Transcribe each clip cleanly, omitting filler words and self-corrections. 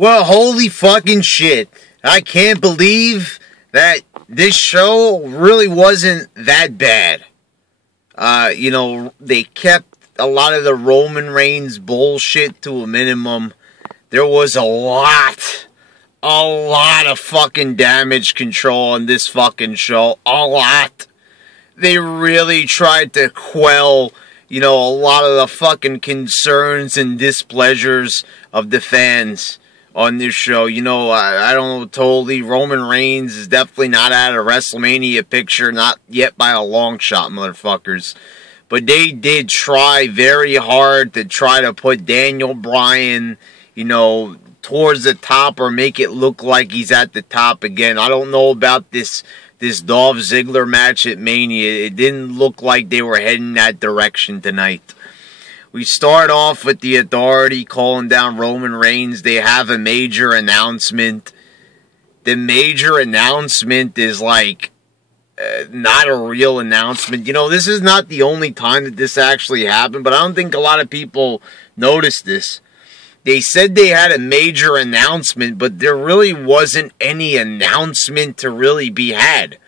Well, holy fucking shit. I can't believe that this show really wasn't that bad. They kept a lot of the Roman Reigns bullshit to a minimum. There was a lot of fucking damage control on this fucking show. A lot. They really tried to quell, a lot of the fucking concerns and displeasures of the fans on this show. I don't know, totally, Roman Reigns is definitely not out of WrestleMania picture, not yet by a long shot, motherfuckers. But they did try very hard to try to put Daniel Bryan, towards the top or make it look like he's at the top again. I don't know about this Dolph Ziggler match at Mania. It didn't look like they were heading that direction tonight. We start off with the Authority calling down Roman Reigns. They have a major announcement. The major announcement is like not a real announcement. This is not the only time that this actually happened, but I don't think a lot of people noticed this. They said they had a major announcement, but there really wasn't any announcement to really be had.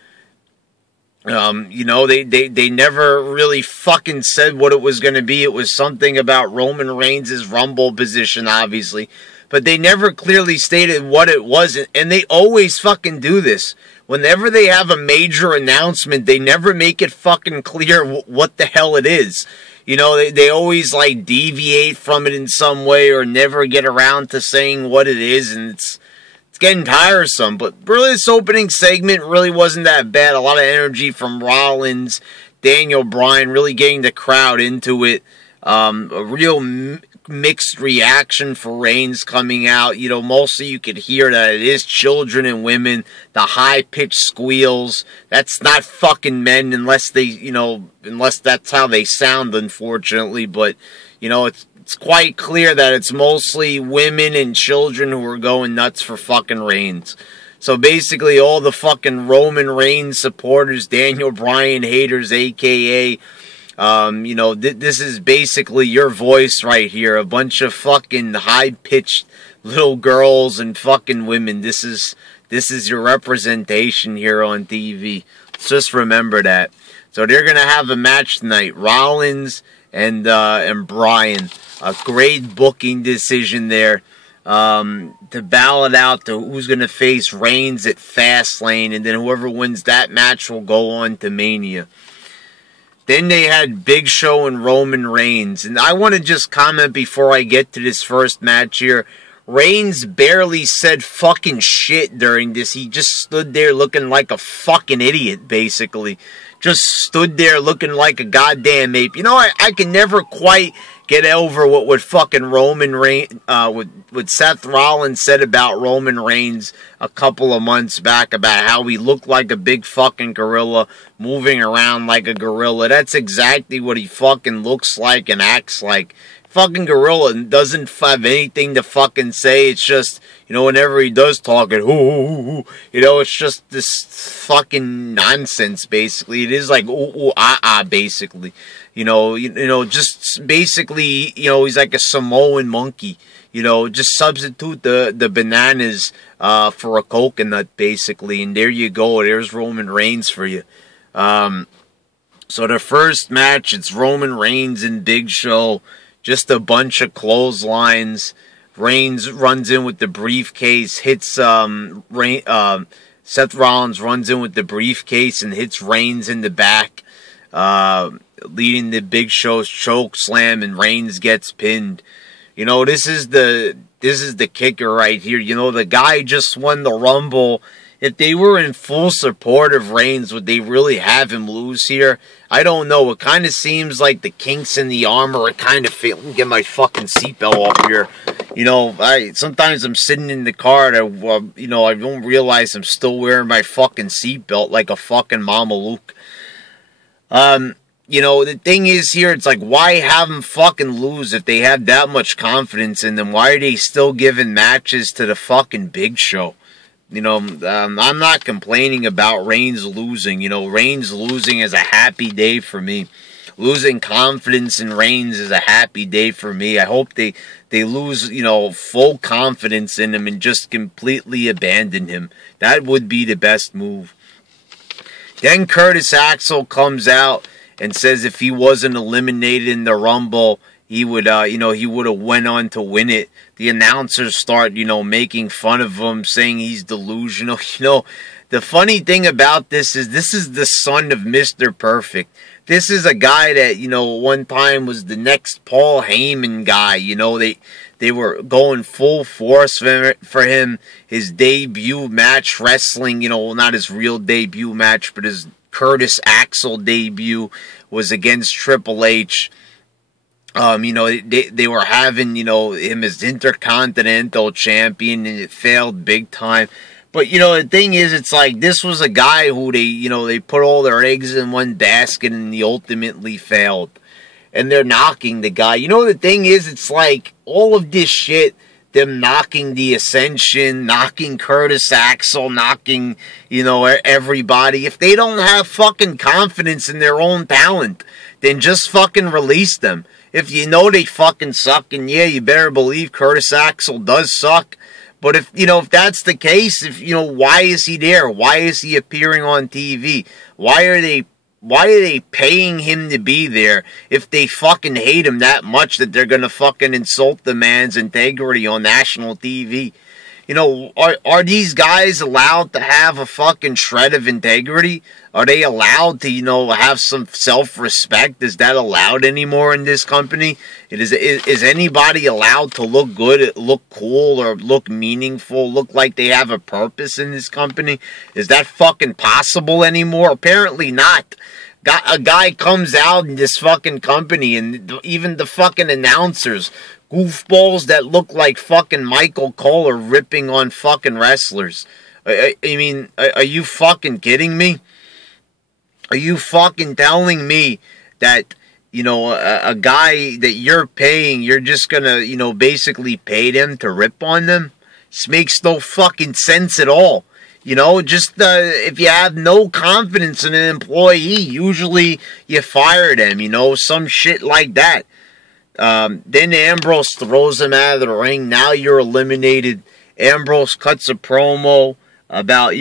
They never really fucking said what it was going to be. It was something about Roman Reigns' Rumble position, obviously. But they never clearly stated what it was, and they always fucking do this. Whenever they have a major announcement, they never make it fucking clear what the hell it is. They always, deviate from it in some way or never get around to saying what it is, and it's getting tiresome. But really, this opening segment really wasn't that bad. A lot of energy from Rollins, Daniel Bryan, really getting the crowd into it. A real mixed reaction for Reigns coming out. Mostly you could hear that it is children and women. The high-pitched squeals. That's not fucking men unless that's how they sound, unfortunately. But, it's quite clear that it's mostly women and children who are going nuts for fucking Reigns. So basically all the fucking Roman Reigns supporters, Daniel Bryan haters, a.k.a., this is basically your voice right here. A bunch of fucking high-pitched little girls and fucking women. This is your representation here on TV. Just remember that. So they're gonna have a match tonight. Rollins and Bryan. A great booking decision there. To ballot out to who's gonna face Reigns at Fastlane, and then whoever wins that match will go on to Mania. Then they had Big Show and Roman Reigns. And I want to just comment before I get to this first match here. Reigns barely said fucking shit during this. He just stood there looking like a fucking idiot, basically. Just stood there looking like a goddamn ape. I can never quite get over what fucking Roman Reigns, what Seth Rollins said about Roman Reigns a couple of months back about how he looked like a big fucking gorilla, moving around like a gorilla. That's exactly what he fucking looks like and acts like. Fucking gorilla doesn't have anything to fucking say. It's just, whenever he does talk, it's just this fucking nonsense, basically. It is like, basically. Just basically, he's like a Samoan monkey. Just substitute the bananas for a coconut, basically. And there you go. There's Roman Reigns for you. So the first match, it's Roman Reigns and Big Show. Just a bunch of clotheslines. Reigns runs in with the briefcase, hits Seth Rollins runs in with the briefcase and hits Reigns in the back, leading the Big Show's choke slam, and Reigns gets pinned. This is the kicker right here. The guy just won the Rumble. If they were in full support of Reigns, would they really have him lose here? I don't know. It kind of seems like the kinks in the armor are kind of failing. Let me get my fucking seatbelt off here. Sometimes I'm sitting in the car and I don't realize I'm still wearing my fucking seatbelt like a fucking Mama Luke. The thing is here, it's like, why have them fucking lose if they have that much confidence in them? Why are they still giving matches to the fucking Big Show? I'm not complaining about Reigns losing. Reigns losing is a happy day for me. Losing confidence in Reigns is a happy day for me. I hope they they lose, full confidence in him and just completely abandon him. That would be the best move. Then Curtis Axel comes out and says if he wasn't eliminated in the Rumble, he would, he would have went on to win it. The announcers start, making fun of him, saying he's delusional. The funny thing about this is the son of Mr. Perfect. This is a guy that, one time was the next Paul Heyman guy. They were going full force for him. His debut match wrestling, not his real debut match, but his Curtis Axel debut was against Triple H. They were having, him as Intercontinental Champion, and it failed big time. But, the thing is, it's like, this was a guy who they put all their eggs in one basket and he ultimately failed. And they're knocking the guy. The thing is, it's like, all of this shit, them knocking the Ascension, knocking Curtis Axel, knocking, everybody. If they don't have fucking confidence in their own talent, then just fucking release them. If they fucking suck, and yeah, you better believe Curtis Axel does suck. But if that's the case, why is he there? Why is he appearing on TV? Why are they paying him to be there if they fucking hate him that much that they're gonna fucking insult the man's integrity on national TV? Are these guys allowed to have a fucking shred of integrity? Are they allowed to, have some self-respect? Is that allowed anymore in this company? Is anybody allowed to look good, look cool, or look meaningful, look like they have a purpose in this company? Is that fucking possible anymore? Apparently not. A guy comes out in this fucking company, and even the fucking announcers, goofballs that look like fucking Michael Cole, are ripping on fucking wrestlers. I mean, are you fucking kidding me? Are you fucking telling me that, a guy that you're paying, you're just gonna, basically pay them to rip on them? This makes no fucking sense at all. If you have no confidence in an employee, usually you fire them, some shit like that. Then Ambrose throws him out of the ring. Now you're eliminated. Ambrose cuts a promo about,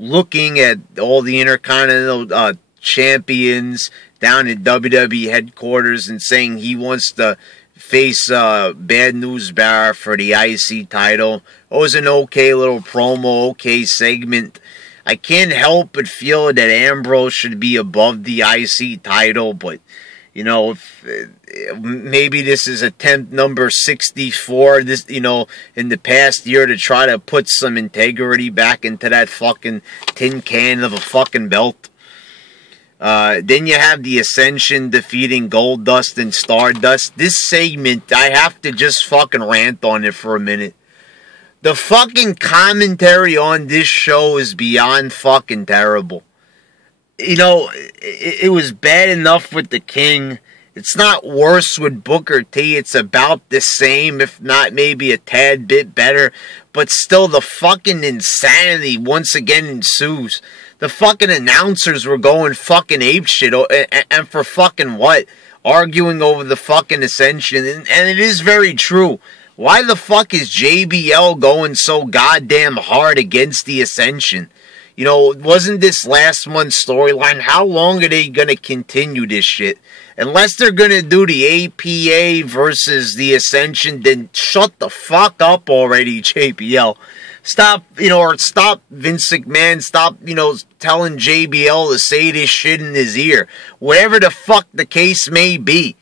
looking at all the Intercontinental champions down at WWE headquarters and saying he wants to face Bad News Barra for the IC title. It was an okay little promo, okay segment. I can't help but feel that Ambrose should be above the IC title, but if maybe this is attempt number 64, this, in the past year to try to put some integrity back into that fucking tin can of a fucking belt. Then you have the Ascension defeating Goldust and Stardust. This segment, I have to just fucking rant on it for a minute. The fucking commentary on this show is beyond fucking terrible. It was bad enough with the King. It's not worse with Booker T. It's about the same, if not maybe a tad bit better. But still, the fucking insanity once again ensues. The fucking announcers were going fucking apeshit. And for fucking what? Arguing over the fucking Ascension. And it is very true. Why the fuck is JBL going so goddamn hard against the Ascension? Wasn't this last month's storyline? How long are they going to continue this shit? Unless they're going to do the APA versus the Ascension, then shut the fuck up already, JBL. Stop, or stop Vince McMahon. Stop, telling JBL to say this shit in his ear. Whatever the fuck the case may be.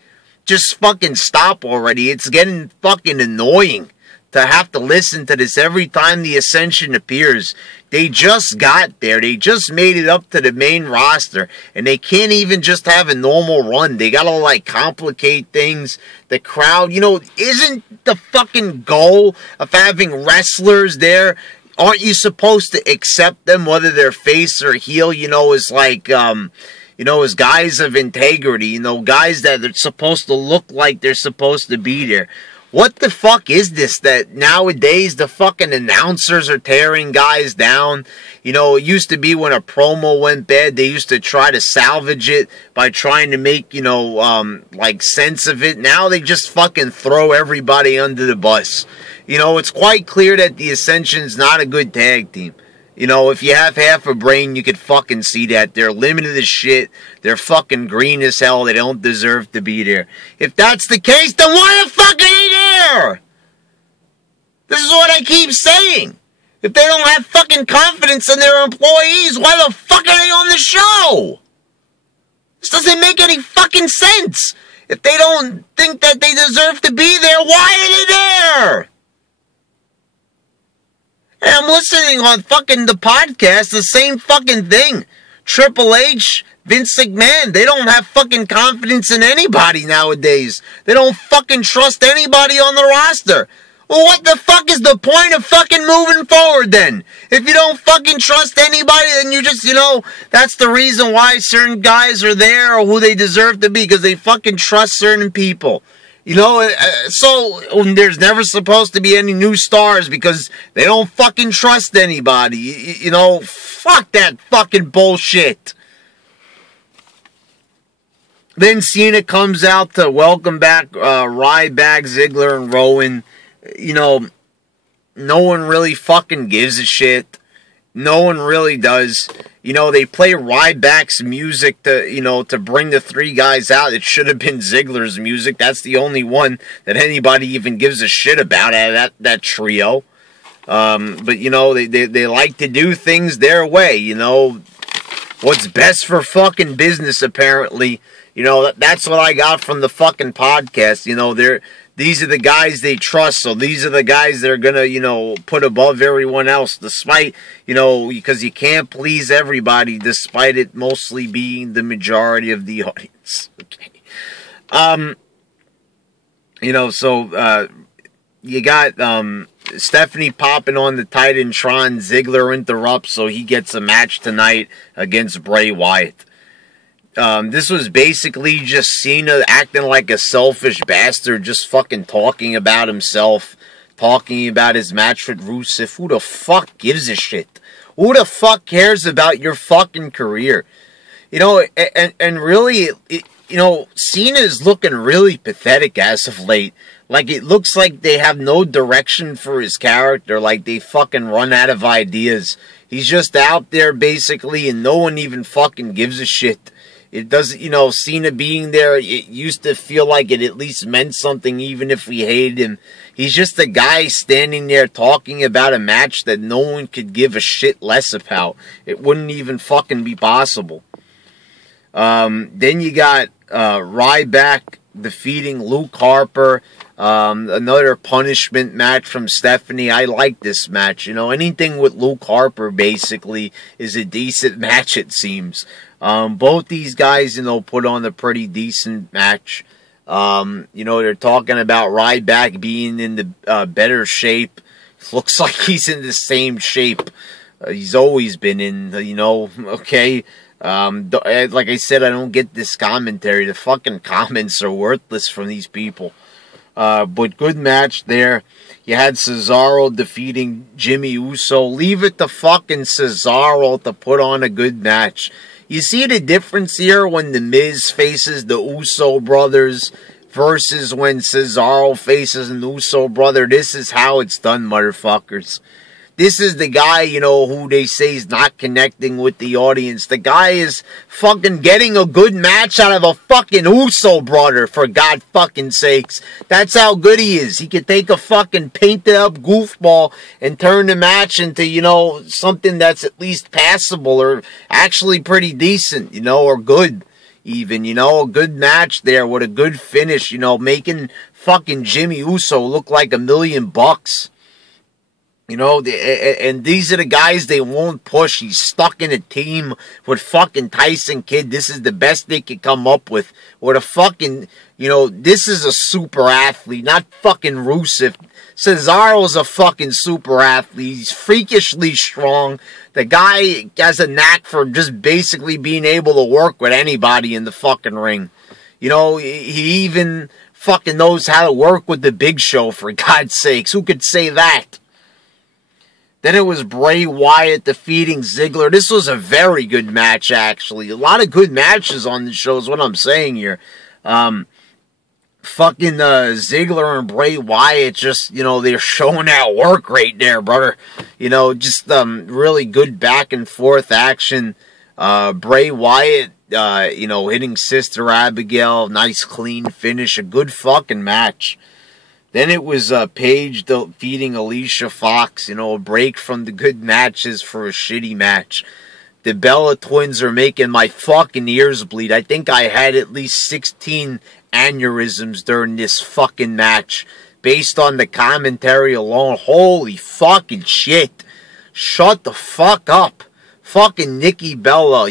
Just fucking stop already. It's getting fucking annoying to have to listen to this every time the Ascension appears. They just got there. They just made it up to the main roster. And they can't even just have a normal run. They gotta, complicate things. The crowd, isn't the fucking goal of having wrestlers there? Aren't you supposed to accept them, whether they're face or heel, as as guys of integrity, guys that are supposed to look like they're supposed to be there? What the fuck is this that nowadays the fucking announcers are tearing guys down? You know, it used to be when a promo went bad, they used to try to salvage it by trying to make, you know, like sense of it. Now they just fucking throw everybody under the bus. You know, it's quite clear that the Ascension's not a good tag team. You know, if you have half a brain, you could fucking see that. They're limited as shit. They're fucking green as hell. They don't deserve to be there. If that's the case, then why the fuck are they there? This is what I keep saying. If they don't have fucking confidence in their employees, why the fuck are they on the show? This doesn't make any fucking sense. If they don't think that they deserve to be there, why are they there? And I'm listening on fucking the podcast, the same fucking thing. Triple H, Vince McMahon, they don't have fucking confidence in anybody nowadays. They don't fucking trust anybody on the roster. Well, what the fuck is the point of fucking moving forward then? If you don't fucking trust anybody, then you just, you know, that's the reason why certain guys are there or who they deserve to be, because they fucking trust certain people. You know, so there's never supposed to be any new stars because they don't fucking trust anybody. You know, fuck that fucking bullshit. Then Cena comes out to welcome back Ryback, Ziggler, and Rowan. You know, no one really fucking gives a shit. No one really does. You know, they play Ryback's music to, you know, to bring the three guys out. It should have been Ziggler's music. That's the only one that anybody even gives a shit about out of that trio. But, you know, they like to do things their way, you know. What's best for fucking business, apparently. You know, that's what I got from the fucking podcast. You know, these are the guys they trust, so these are the guys they're gonna, you know, put above everyone else, despite, you know, because you can't please everybody, despite it mostly being the majority of the audience. Okay. You know, so, you got, Stephanie popping on the Titantron. Ziggler interrupts, so he gets a match tonight against Bray Wyatt. This was basically just Cena acting like a selfish bastard, just fucking talking about himself, talking about his match with Rusev. Who the fuck gives a shit? Who the fuck cares about your fucking career? You know, and really, you know, Cena is looking really pathetic as of late. Like, it looks like they have no direction for his character, like they fucking run out of ideas. He's just out there, basically, and no one even fucking gives a shit. It doesn't, you know, Cena being there, it used to feel like it at least meant something, even if we hated him. He's just a guy standing there talking about a match that no one could give a shit less about. It wouldn't even fucking be possible. Then you got Ryback defeating Luke Harper. Another punishment match from Stephanie. I like this match. You know, anything with Luke Harper basically is a decent match, it seems. Both these guys, you know, put on a pretty decent match. You know, they're talking about Ryback being in the better shape. Looks like he's in the same shape he's always been in, you know, okay. Like I said, I don't get this commentary. The fucking comments are worthless from these people. But good match there. You had Cesaro defeating Jimmy Uso. Leave it to fucking Cesaro to put on a good match. You see the difference here when The Miz faces the Uso brothers versus when Cesaro faces an Uso brother. This is how it's done, motherfuckers. This is the guy, you know, who they say is not connecting with the audience. The guy is fucking getting a good match out of a fucking Uso brother, for God fucking sakes. That's how good he is. He could take a fucking painted up goofball and turn the match into, you know, something that's at least passable or actually pretty decent, you know, or good even, you know. A good match there with a good finish, you know, making fucking Jimmy Uso look like $1 million. You know, and these are the guys they won't push. He's stuck in a team with fucking Tyson Kidd. This is the best they could come up with. With a fucking, you know, this is a super athlete, not fucking Rusev. Cesaro's a fucking super athlete. He's freakishly strong. The guy has a knack for just basically being able to work with anybody in the fucking ring. You know, he even fucking knows how to work with the Big Show, for God's sakes. Who could say that? Then it was Bray Wyatt defeating Ziggler. This was a very good match, actually. A lot of good matches on the show is what I'm saying here. Ziggler and Bray Wyatt just, they're showing that work right there, brother. Just really good back and forth action. Bray Wyatt, hitting Sister Abigail. Nice clean finish. A good fucking match. Then it was Paige defeating Alicia Fox. A break from the good matches for a shitty match. The Bella Twins are making my fucking ears bleed. I think I had at least 16 aneurysms during this fucking match. Based on the commentary alone. Holy fucking shit. Shut the fuck up. Fucking Nikki Bella,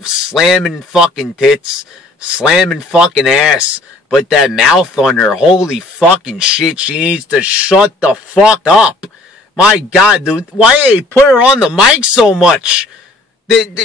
slamming fucking tits. Slamming fucking ass. But that mouth on her, holy fucking shit, she needs to shut the fuck up. My God, dude, why they put her on the mic so much?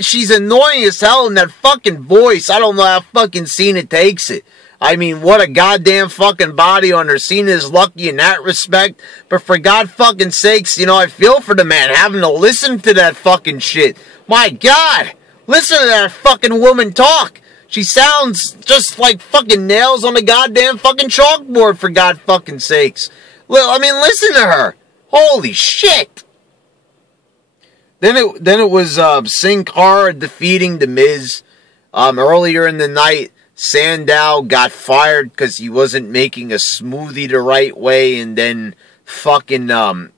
She's annoying as hell in that fucking voice. I don't know how fucking Cena takes it. I mean, what a goddamn fucking body on her. Cena's lucky in that respect. But for God fucking sakes, I feel for the man having to listen to that fucking shit. My God, listen to that fucking woman talk. She sounds just like fucking nails on a goddamn fucking chalkboard, for God fucking sakes. Listen to her. Holy shit. Then it was Sin Cara defeating The Miz. Earlier in the night, Sandow got fired because he wasn't making a smoothie the right way, and then fucking some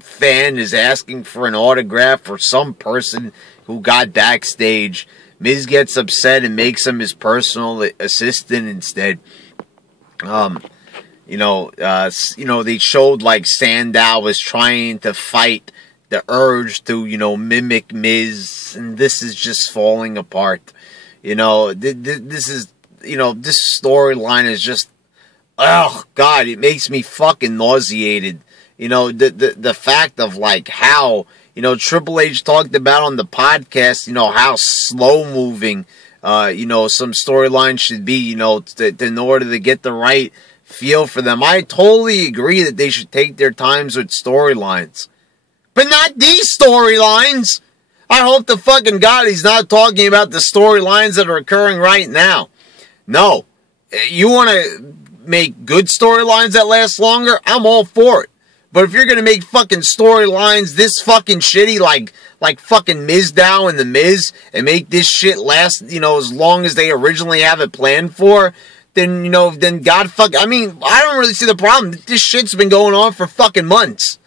fan is asking for an autograph for some person who got backstage. Miz gets upset and makes him his personal assistant instead. They showed like Sandow was trying to fight the urge to, mimic Miz, and this is just falling apart. This storyline is just, oh God, it makes me fucking nauseated. The fact of like how, Triple H talked about on the podcast, how slow moving, some storylines should be, in order to get the right feel for them. I totally agree that they should take their times with storylines. But not these storylines! I hope to fucking God he's not talking about the storylines that are occurring right now. No. You want to make good storylines that last longer? I'm all for it. But if you're going to make fucking storylines this fucking shitty, like fucking Mizdow and The Miz, and make this shit last, as long as they originally have it planned for, then, then God fuck, I don't really see the problem. This shit's been going on for fucking months.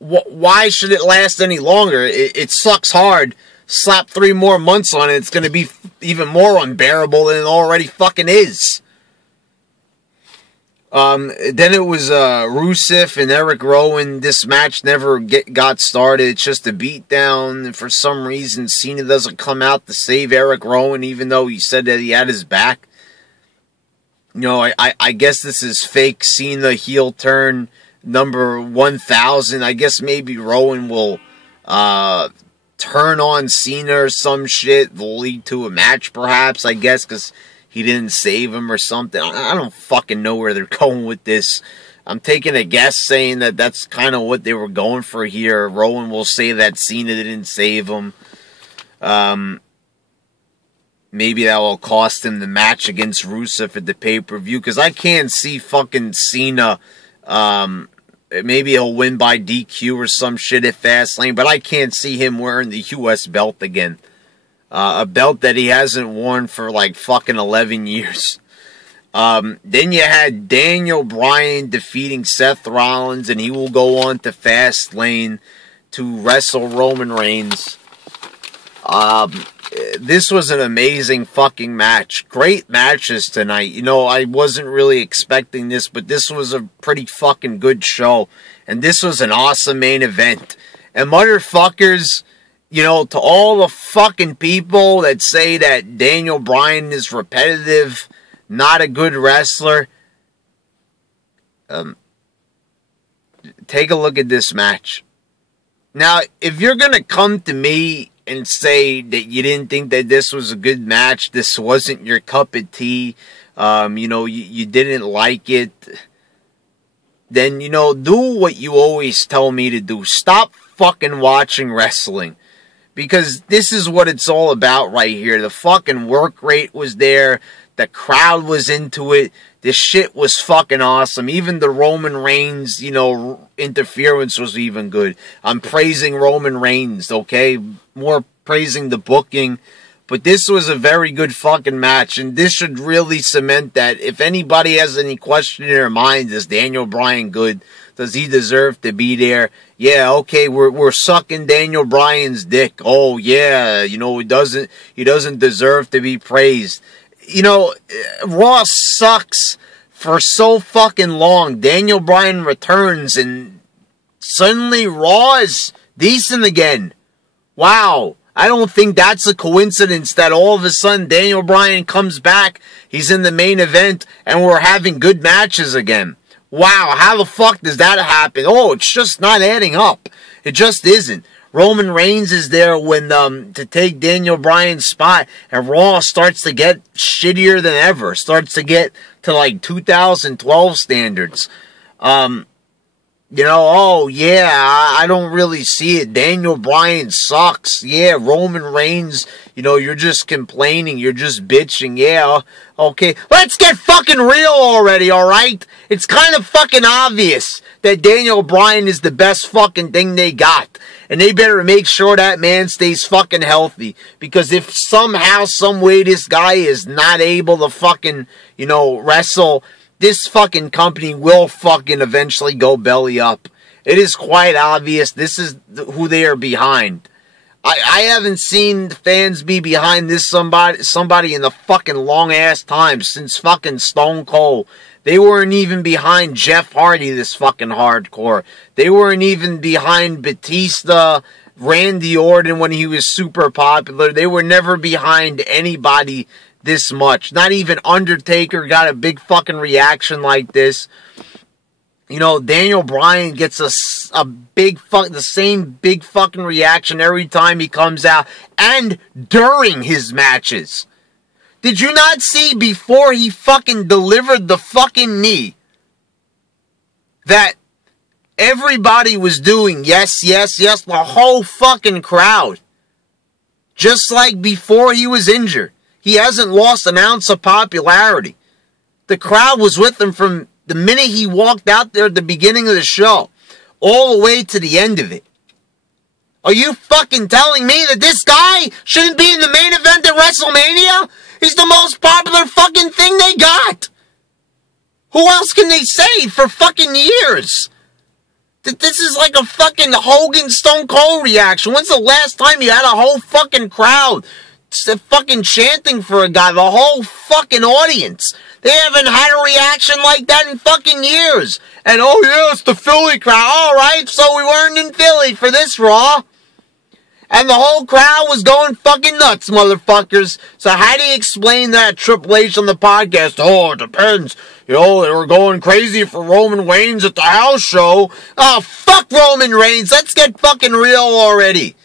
Why should it last any longer? It sucks hard. Slap 3 more months on it, it's going to be even more unbearable than it already fucking is. Then it was Rusev and Eric Rowan. This match never got started. It's just a beatdown. And for some reason, Cena doesn't come out to save Eric Rowan, even though he said that he had his back. I guess this is fake Cena heel turn number 1000. I guess maybe Rowan will turn on Cena or some shit. Will lead to a match, perhaps, I guess, because he didn't save him or something. I don't fucking know where they're going with this. I'm taking a guess saying that that's kind of what they were going for here. Rowan will say that Cena didn't save him. Maybe that will cost him the match against Rusev at the pay-per-view, because I can't see fucking Cena. Maybe he'll win by DQ or some shit at Fastlane, but I can't see him wearing the US belt again. A belt that he hasn't worn for like fucking 11 years. Then you had Daniel Bryan defeating Seth Rollins, and he will go on to Fastlane to wrestle Roman Reigns. This was an amazing fucking match. Great matches tonight. I wasn't really expecting this, but this was a pretty fucking good show. And this was an awesome main event. And motherfuckers, to all the fucking people that say that Daniel Bryan is repetitive, not a good wrestler, take a look at this match. Now, if you're going to come to me and say that you didn't think that this was a good match, this wasn't your cup of tea, you didn't like it, then, do what you always tell me to do. Stop fucking watching wrestling. Because this is what it's all about right here. The fucking work rate was there. The crowd was into it. This shit was fucking awesome. Even the Roman Reigns, interference was even good. I'm praising Roman Reigns, okay? More praising the booking. But this was a very good fucking match. And this should really cement that if anybody has any question in their mind, is Daniel Bryan good? Does he deserve to be there? Yeah, okay, we're sucking Daniel Bryan's dick. Oh yeah, he doesn't deserve to be praised. Raw sucks for so fucking long. Daniel Bryan returns and suddenly Raw is decent again. Wow. I don't think that's a coincidence that all of a sudden Daniel Bryan comes back, he's in the main event, and we're having good matches again. Wow, how the fuck does that happen? Oh, it's just not adding up. It just isn't. Roman Reigns is there when to take Daniel Bryan's spot, and Raw starts to get shittier than ever. Starts to get to like 2012 standards. Oh yeah, I don't really see it. Daniel Bryan sucks. Yeah, Roman Reigns, you're just complaining. You're just bitching. Yeah, okay. Let's get fucking real already, alright? It's kind of fucking obvious that Daniel Bryan is the best fucking thing they got. And they better make sure that man stays fucking healthy. Because if somehow, some way this guy is not able to fucking, wrestle, this fucking company will fucking eventually go belly up. It is quite obvious this is who they are behind. I haven't seen fans be behind this somebody in the fucking long ass time since fucking Stone Cold. They weren't even behind Jeff Hardy this fucking hardcore. They weren't even behind Batista, Randy Orton when he was super popular. They were never behind anybody this much. Not even Undertaker got a big fucking reaction like this. Daniel Bryan gets the same big fucking reaction every time he comes out and during his matches. Did you not see before he fucking delivered the fucking knee that everybody was doing yes, yes, yes, the whole fucking crowd. Just like before he was injured. He hasn't lost an ounce of popularity. The crowd was with him from the minute he walked out there at the beginning of the show, all the way to the end of it. Are you fucking telling me that this guy shouldn't be in the main event at WrestleMania? He's the most popular fucking thing they got. Who else can they say for fucking years? That this is like a fucking Hogan Stone Cold reaction. When's the last time you had a whole fucking crowd fucking chanting for a guy? The whole fucking audience. They haven't had a reaction like that in fucking years. And oh yeah, it's the Philly crowd. Alright, so we weren't in Philly for this Raw. And the whole crowd was going fucking nuts, motherfuckers. So how do you explain that, Triple H on the podcast? Oh, it depends. They were going crazy for Roman Reigns at the house show. Oh, fuck Roman Reigns. Let's get fucking real already.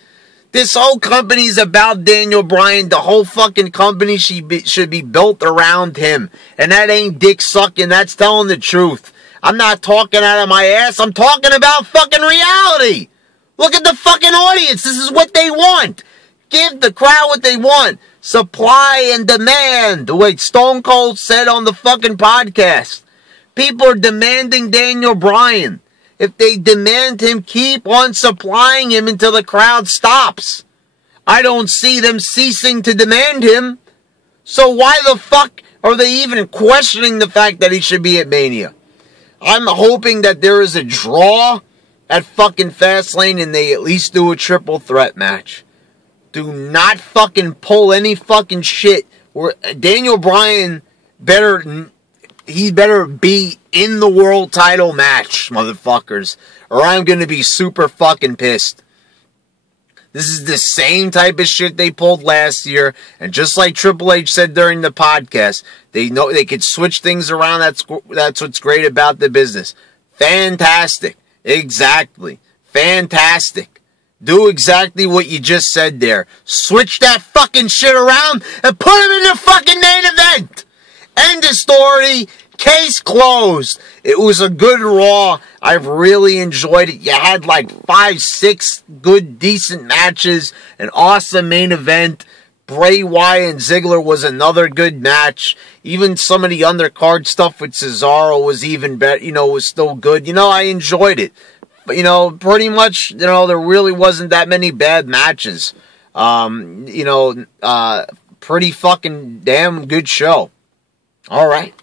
This whole company's about Daniel Bryan. The whole fucking company should be built around him. And that ain't dick sucking. That's telling the truth. I'm not talking out of my ass. I'm talking about fucking reality. Look at the fucking audience. This is what they want. Give the crowd what they want. Supply and demand. The way Stone Cold said on the fucking podcast. People are demanding Daniel Bryan. If they demand him, keep on supplying him until the crowd stops. I don't see them ceasing to demand him. So why the fuck are they even questioning the fact that he should be at Mania? I'm hoping that there is a draw at fucking Fastlane and they at least do a triple threat match. Do not fucking pull any fucking shit. Daniel Bryan better be in the world title match, motherfuckers. Or I'm gonna be super fucking pissed. This is the same type of shit they pulled last year. And just like Triple H said during the podcast, they know they could switch things around. That's what's great about the business. Fantastic. Exactly. Fantastic. Do exactly what you just said there. Switch that fucking shit around and put him in the fucking main event. End of story. Case closed. It was a good Raw. I've really enjoyed it. You had like 5, 6 good, decent matches. An awesome main event. Bray Wyatt and Ziggler was another good match. Even some of the undercard stuff with Cesaro was even better. Was still good. I enjoyed it. But, pretty much, there really wasn't that many bad matches. Pretty fucking damn good show. All right.